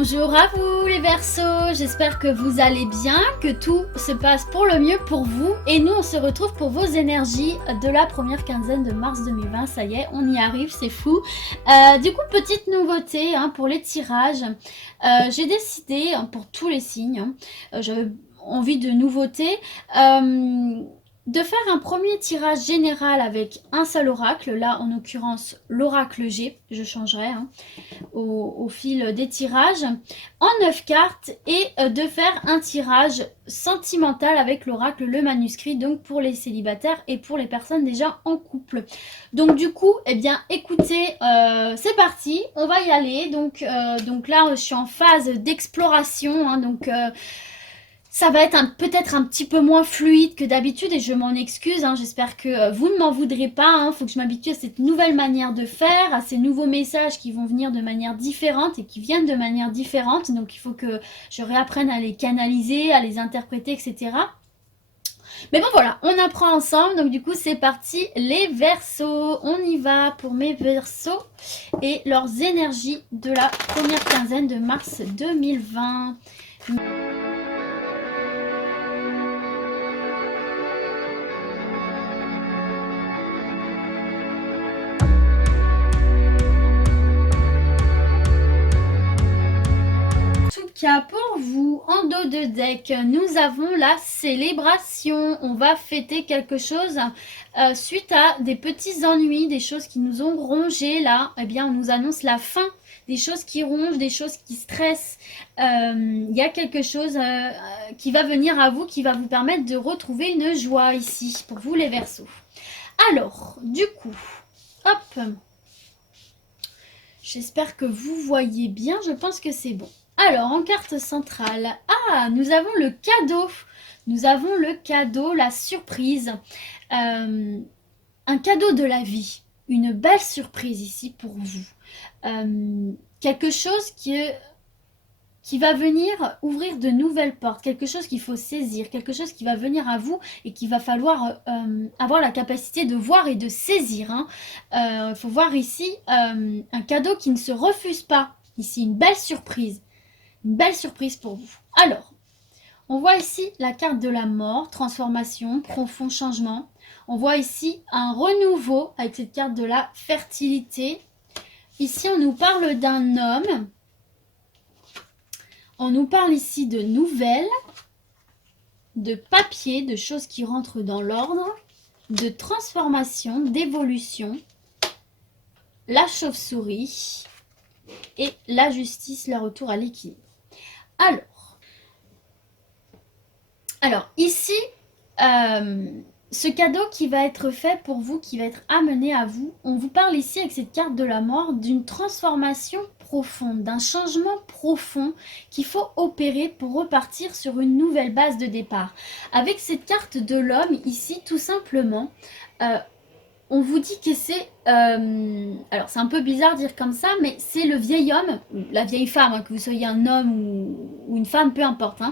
Bonjour à vous les Verseaux, j'espère que vous allez bien, que tout se passe pour le mieux pour vous. Et nous on se retrouve pour vos énergies de la première quinzaine de mars 2020, ça y est, on y arrive, c'est fou. Du coup, petite nouveauté pour les tirages, j'ai décidé pour tous les signes, j'avais envie de nouveautés, de faire un premier tirage général avec un seul oracle, là en l'occurrence l'oracle G, je changerai au fil des tirages, en 9 cartes, et de faire un tirage sentimental avec l'oracle, le manuscrit, donc pour les célibataires et pour les personnes déjà en couple. Donc du coup, eh bien écoutez, c'est parti, on va y aller. Donc là, je suis en phase d'exploration, ça va être peut-être un petit peu moins fluide que d'habitude et je m'en excuse, j'espère que vous ne m'en voudrez pas, faut que je m'habitue à cette nouvelle manière de faire, à ces nouveaux messages qui vont venir de manière différente et qui viennent de manière différente, donc il faut que je réapprenne à les canaliser, à les interpréter, etc. Mais bon voilà, on apprend ensemble, donc du coup c'est parti les Verseaux, on y va pour mes Verseaux et leurs énergies de la première quinzaine de mars 2020. Pour vous, en dos de deck, nous avons la célébration. On va fêter quelque chose suite à des petits ennuis, des choses qui nous ont rongés là. Eh bien, on nous annonce la fin, des choses qui rongent, des choses qui stressent. Il y a quelque chose qui va venir à vous, qui va vous permettre de retrouver une joie ici, pour vous les Verseaux. Alors, du coup, hop, j'espère que vous voyez bien, je pense que c'est bon. Alors, en carte centrale, nous avons le cadeau. Nous avons le cadeau, la surprise. Un cadeau de la vie. Une belle surprise ici pour vous. Quelque chose qui va venir ouvrir de nouvelles portes. Quelque chose qu'il faut saisir. Quelque chose qui va venir à vous et qu'il va falloir avoir la capacité de voir et de saisir. Il faut voir ici un cadeau qui ne se refuse pas. Ici, une belle surprise. Une belle surprise pour vous. Alors, on voit ici la carte de la mort, transformation, profond changement. On voit ici un renouveau avec cette carte de la fertilité. Ici, on nous parle d'un homme. On nous parle ici de nouvelles, de papier, de choses qui rentrent dans l'ordre, de transformation, d'évolution, la chauve-souris et la justice, le retour à l'équilibre. Alors ici, ce cadeau qui va être fait pour vous, qui va être amené à vous, on vous parle ici avec cette carte de la mort d'une transformation profonde, d'un changement profond qu'il faut opérer pour repartir sur une nouvelle base de départ. Avec cette carte de l'homme ici, tout simplement, on vous dit que c'est, alors c'est un peu bizarre de dire comme ça, mais c'est le vieil homme, ou la vieille femme, que vous soyez un homme ou une femme, peu importe,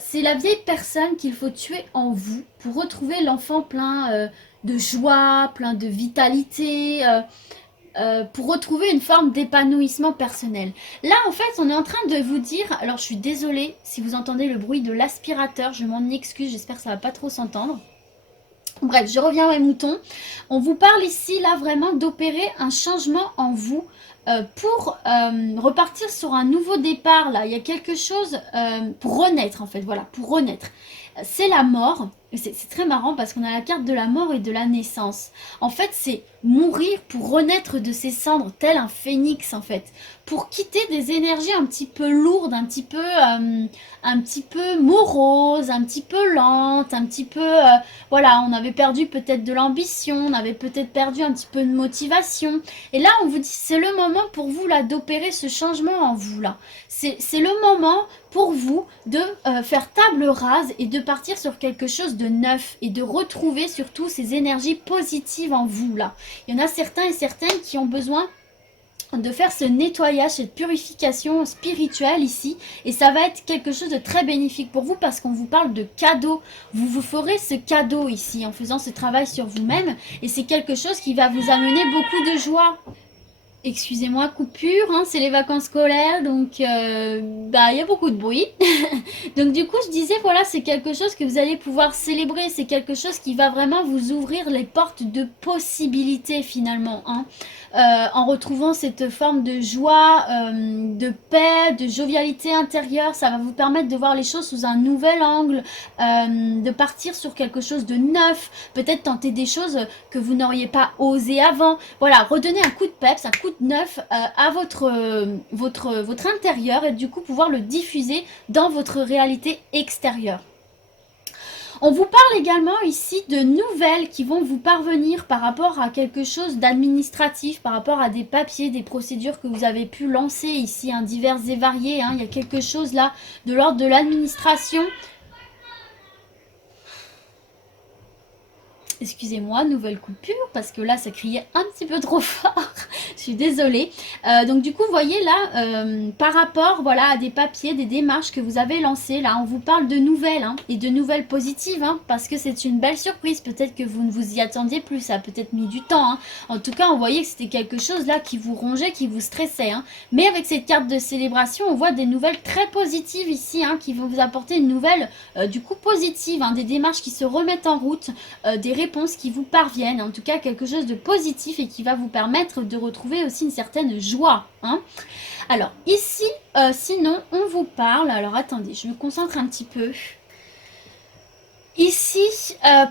c'est la vieille personne qu'il faut tuer en vous pour retrouver l'enfant plein de joie, plein de vitalité, pour retrouver une forme d'épanouissement personnel. Là, en fait, on est en train de vous dire, alors je suis désolée si vous entendez le bruit de l'aspirateur, je m'en excuse, j'espère que ça va pas trop s'entendre. Bref, je reviens à mes moutons. On vous parle ici, là, vraiment d'opérer un changement en vous pour repartir sur un nouveau départ. Là, il y a quelque chose pour renaître, en fait. Voilà, pour renaître. C'est la mort. C'est très marrant parce qu'on a la carte de la mort et de la naissance. En fait, c'est mourir pour renaître de ses cendres, tel un phénix, en fait. Pour quitter des énergies un petit peu lourdes, un petit peu moroses, un petit peu lentes, un petit peu... voilà, on avait perdu peut-être de l'ambition, on avait peut-être perdu un petit peu de motivation. Et là, on vous dit, c'est le moment pour vous, là, d'opérer ce changement en vous, là. C'est le moment pour vous de faire table rase et de partir sur quelque chose de neuf et de retrouver surtout ces énergies positives en vous, là. Il y en a certains et certaines qui ont besoin de faire ce nettoyage, cette purification spirituelle ici, et ça va être quelque chose de très bénéfique pour vous parce qu'on vous parle de cadeau. Vous vous ferez ce cadeau ici en faisant ce travail sur vous-même, et c'est quelque chose qui va vous amener beaucoup de joie. Excusez-moi, coupure, hein, c'est les vacances scolaires, donc il y a beaucoup de bruit. Donc du coup, je disais, voilà, c'est quelque chose que vous allez pouvoir célébrer, c'est quelque chose qui va vraiment vous ouvrir les portes de possibilités finalement, hein. En retrouvant cette forme de joie, de paix, de jovialité intérieure, ça va vous permettre de voir les choses sous un nouvel angle, de partir sur quelque chose de neuf, peut-être tenter des choses que vous n'auriez pas osé avant. Voilà, redonner un coup de peps, un coup de neuf à votre intérieur et du coup pouvoir le diffuser dans votre réalité extérieure. On vous parle également ici de nouvelles qui vont vous parvenir par rapport à quelque chose d'administratif, par rapport à des papiers, des procédures que vous avez pu lancer ici, hein, diverses et variées. Hein. Il y a quelque chose là de l'ordre de l'administration. Excusez-moi, nouvelle coupure, parce que là, ça criait un petit peu trop fort. Je suis désolée. Donc du coup, vous voyez là, par rapport voilà, à des papiers, des démarches que vous avez lancées, là, on vous parle de nouvelles, hein, et de nouvelles positives, hein, parce que c'est une belle surprise. Peut-être que vous ne vous y attendiez plus, ça a peut-être mis du temps. Hein. En tout cas, on voyait que c'était quelque chose là qui vous rongeait, qui vous stressait. Hein. Mais avec cette carte de célébration, on voit des nouvelles très positives ici, hein, qui vont vous apporter une nouvelle, du coup, positive, hein, des démarches qui se remettent en route, des réponses qui vous parviennent, en tout cas quelque chose de positif et qui va vous permettre de retrouver aussi une certaine joie. Hein. Alors ici, sinon, on vous parle, alors attendez, je me concentre un petit peu. Ici,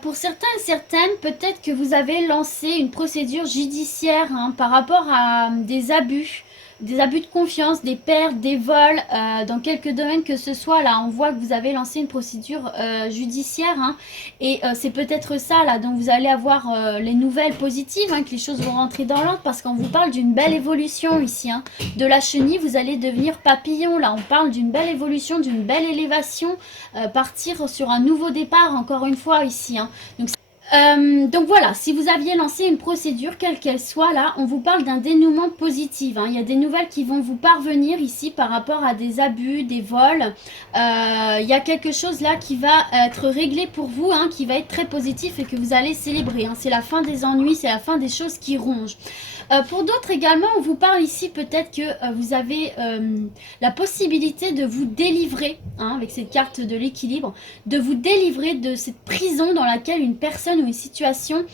pour certains et certaines, peut-être que vous avez lancé une procédure judiciaire, hein, par rapport à des abus de confiance, des pertes, des vols, dans quelques domaines que ce soit. Là, on voit que vous avez lancé une procédure judiciaire, hein, et c'est peut-être ça là dont vous allez avoir les nouvelles positives, hein, que les choses vont rentrer dans l'ordre, parce qu'on vous parle d'une belle évolution ici. Hein. De la chenille, vous allez devenir papillon. Là, on parle d'une belle évolution, d'une belle élévation, partir sur un nouveau départ, encore une fois ici. Hein. Donc voilà, si vous aviez lancé une procédure, quelle qu'elle soit, là, on vous parle d'un dénouement positif. Hein. Il y a des nouvelles qui vont vous parvenir ici par rapport à des abus, des vols. Il y a quelque chose là qui va être réglé pour vous, hein, qui va être très positif et que vous allez célébrer. Hein. C'est la fin des ennuis, c'est la fin des choses qui rongent. Pour d'autres également, on vous parle ici peut-être que vous avez la possibilité de vous délivrer, hein, avec cette carte de l'équilibre, de vous délivrer de cette prison dans laquelle une personne ou une situation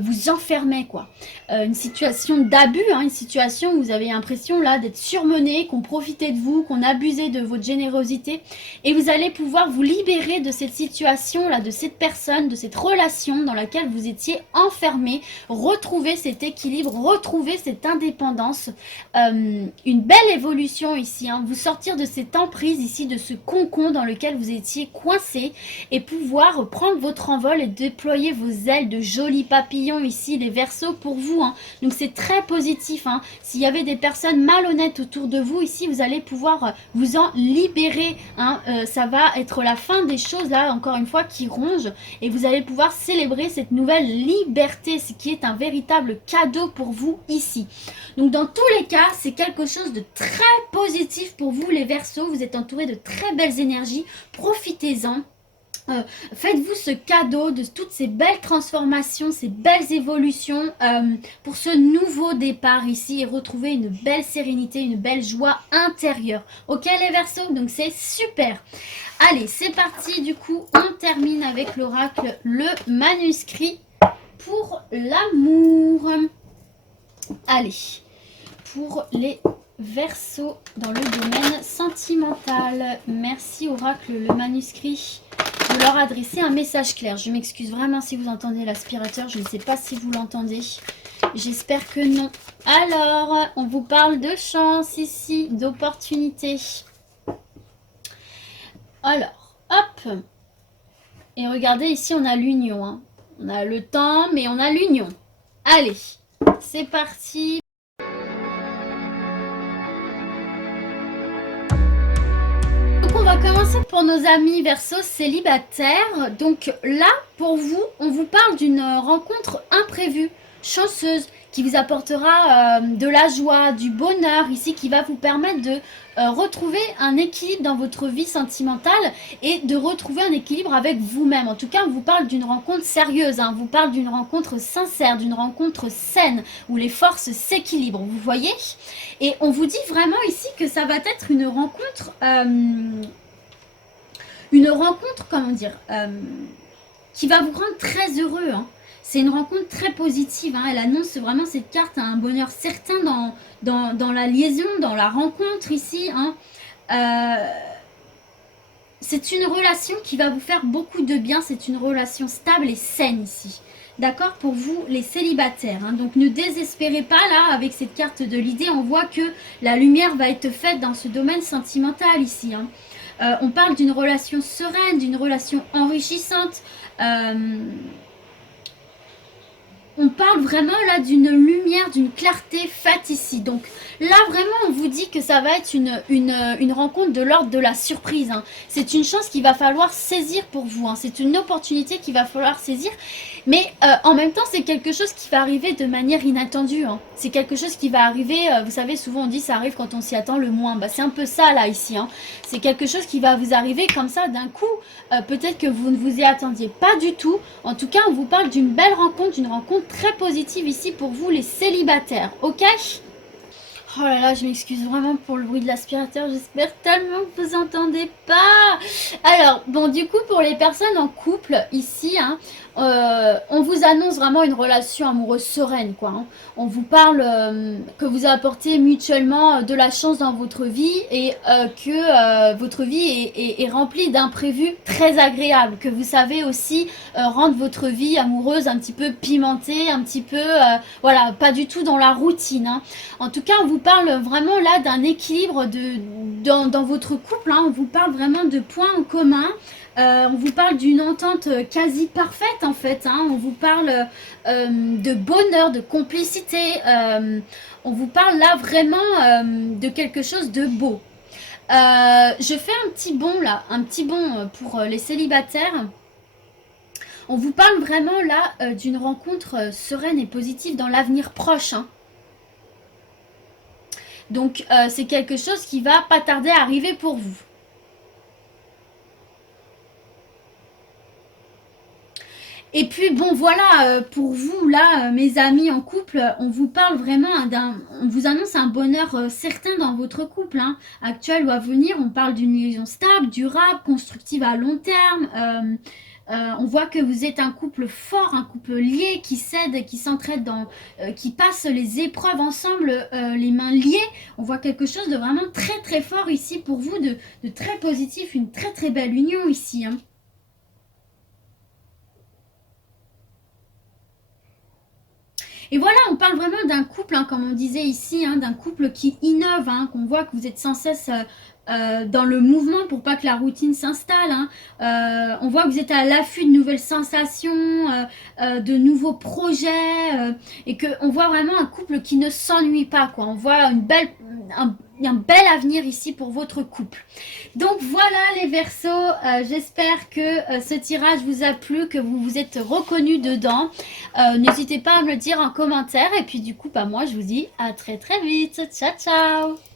vous enfermait, quoi. Une situation d'abus, hein, une situation où vous avez l'impression là d'être surmené, qu'on profitait de vous, qu'on abusait de votre générosité, et vous allez pouvoir vous libérer de cette situation là, de cette personne, de cette relation dans laquelle vous étiez enfermé, retrouver cet équilibre, retrouver cette indépendance, une belle évolution ici, hein, vous sortir de cette emprise ici, de ce cocon dans lequel vous étiez coincé, et pouvoir prendre votre envol et déployer vos ailes de jolis papillons ici, les Verseaux pour vous. Hein. Donc c'est très positif. Hein. S'il y avait des personnes malhonnêtes autour de vous ici, vous allez pouvoir vous en libérer. Hein. Ça va être la fin des choses là, encore une fois, qui rongent, et vous allez pouvoir célébrer cette nouvelle liberté, ce qui est un véritable cadeau pour vous ici. Donc dans tous les cas, c'est quelque chose de très positif pour vous les Verseaux. Vous êtes entourés de très belles énergies. Profitez-en. Faites-vous ce cadeau de toutes ces belles transformations, ces belles évolutions pour ce nouveau départ ici, et retrouver une belle sérénité, une belle joie intérieure. Ok les Verseaux, donc c'est super. Allez, c'est parti, du coup on termine avec l'oracle, le manuscrit pour l'amour. Allez, pour les Verseaux dans le domaine sentimental. Merci oracle, le manuscrit, de leur adresser un message clair. Je m'excuse vraiment si vous entendez l'aspirateur, je ne sais pas si vous l'entendez. J'espère que non. Alors, on vous parle de chance ici, d'opportunité. Alors, hop. Et regardez, ici, on a l'union. Hein. On a le temps, mais on a l'union. Allez, c'est parti. On va commencer pour nos amis Verseaux célibataires. Donc là, pour vous, on vous parle d'une rencontre imprévue, chanceuse, qui vous apportera de la joie, du bonheur ici, qui va vous permettre de retrouver un équilibre dans votre vie sentimentale et de retrouver un équilibre avec vous-même. En tout cas, on vous parle d'une rencontre sérieuse, hein, on vous parle d'une rencontre sincère, d'une rencontre saine, où les forces s'équilibrent, vous voyez. Et on vous dit vraiment ici que ça va être une rencontre, comment dire, qui va vous rendre très heureux, hein. C'est une rencontre très positive, hein. Elle annonce vraiment cette carte un bonheur certain dans la liaison, dans la rencontre ici, hein. C'est une relation qui va vous faire beaucoup de bien, c'est une relation stable et saine ici. D'accord, pour vous les célibataires, hein. Donc ne désespérez pas là avec cette carte de l'idée, on voit que la lumière va être faite dans ce domaine sentimental ici, hein. On parle d'une relation sereine, d'une relation enrichissante. On parle vraiment là d'une lumière, d'une clarté faite ici. Donc là vraiment on vous dit que ça va être une rencontre de l'ordre de la surprise, hein. C'est une chance qu'il va falloir saisir pour vous, hein. C'est une opportunité qu'il va falloir saisir. Mais en même temps c'est quelque chose qui va arriver de manière inattendue, hein. C'est quelque chose qui va arriver, vous savez souvent on dit ça arrive quand on s'y attend le moins. Bah, c'est un peu ça là ici, hein. C'est quelque chose qui va vous arriver comme ça d'un coup. Peut-être que vous ne vous y attendiez pas du tout. En tout cas on vous parle d'une belle rencontre, d'une rencontre très positive ici pour vous les célibataires, ok? Oh là là, je m'excuse vraiment pour le bruit de l'aspirateur, j'espère tellement que vous entendez pas. Alors, bon, du coup, pour les personnes en couple, ici, hein, on vous annonce vraiment une relation amoureuse sereine, quoi, hein. On vous parle que vous apportez mutuellement de la chance dans votre vie et que votre vie est remplie d'imprévus très agréables, que vous savez aussi rendre votre vie amoureuse un petit peu pimentée, un petit peu, voilà, pas du tout dans la routine, hein. En tout cas, on vous parle vraiment là d'un équilibre dans votre couple, hein. On vous parle vraiment de points en commun. On vous parle d'une entente quasi parfaite en fait, hein. On vous parle de bonheur, de complicité. On vous parle là vraiment de quelque chose de beau. Je fais un petit bond là, un petit bond pour les célibataires. On vous parle vraiment là d'une rencontre sereine et positive dans l'avenir proche, hein. Donc c'est quelque chose qui va pas tarder à arriver pour vous. Et puis bon voilà, pour vous là, mes amis en couple, on vous parle vraiment on vous annonce un bonheur certain dans votre couple, hein, actuel ou à venir. On parle d'une liaison stable, durable, constructive à long terme. On voit que vous êtes un couple fort, un couple lié, qui s'aide, qui s'entraide, qui passe les épreuves ensemble, les mains liées. On voit quelque chose de vraiment très très fort ici pour vous, de très positif, une très très belle union ici, hein. Et voilà, on parle vraiment d'un couple, hein, comme on disait ici, hein, d'un couple qui innove, hein, qu'on voit que vous êtes sans cesse dans le mouvement pour pas que la routine s'installe, hein. On voit que vous êtes à l'affût de nouvelles sensations, de nouveaux projets, et qu'on voit vraiment un couple qui ne s'ennuie pas, quoi. On voit un bel avenir ici pour votre couple. Donc voilà les Verseaux, j'espère que ce tirage vous a plu, que vous vous êtes reconnus dedans. N'hésitez pas à me le dire en commentaire et puis du coup, moi je vous dis à très très vite. Ciao ciao.